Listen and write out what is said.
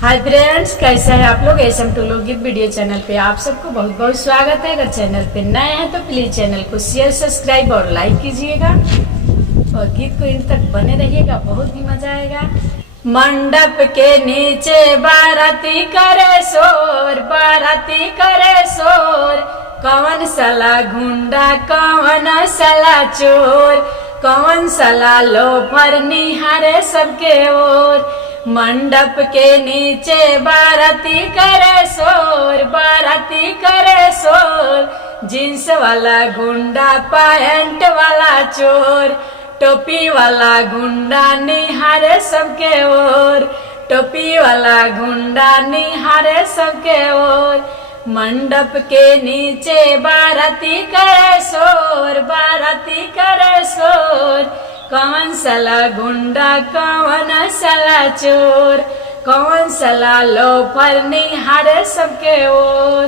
Hi friends, कैसे हैं आप लोग। एसएम टू लोकगीत वीडियो चैनल पे आप सबको बहुत बहुत स्वागत है। अगर चैनल पे नए हैं तो प्लीज चैनल को शेयर, सब्सक्राइब और लाइक कीजिएगा और गीत को इन तक बने रहिएगा, बहुत ही मजा आएगा। मंडप के नीचे बाराती करे शोर, बाराती करे शोर, कौन साला गुंडा कौन साला चोर, कौन साला लोफर निहारे सबके ओर। मंडप के नीचे बाराती करे शोर, बाराती करे शोर, जींस वाला गुंडा पैंट वाला चोर, टोपी वाला गुंडा निहारे सबके ओर, टोपी वाला गुंडा निहारे सबके ओर। मंडप के नीचे बाराती करे शोर, बाराती करे शोर, कौन साला गुंडा कौन साला चोर, कौन साला लोफर निहारे सबके ओर।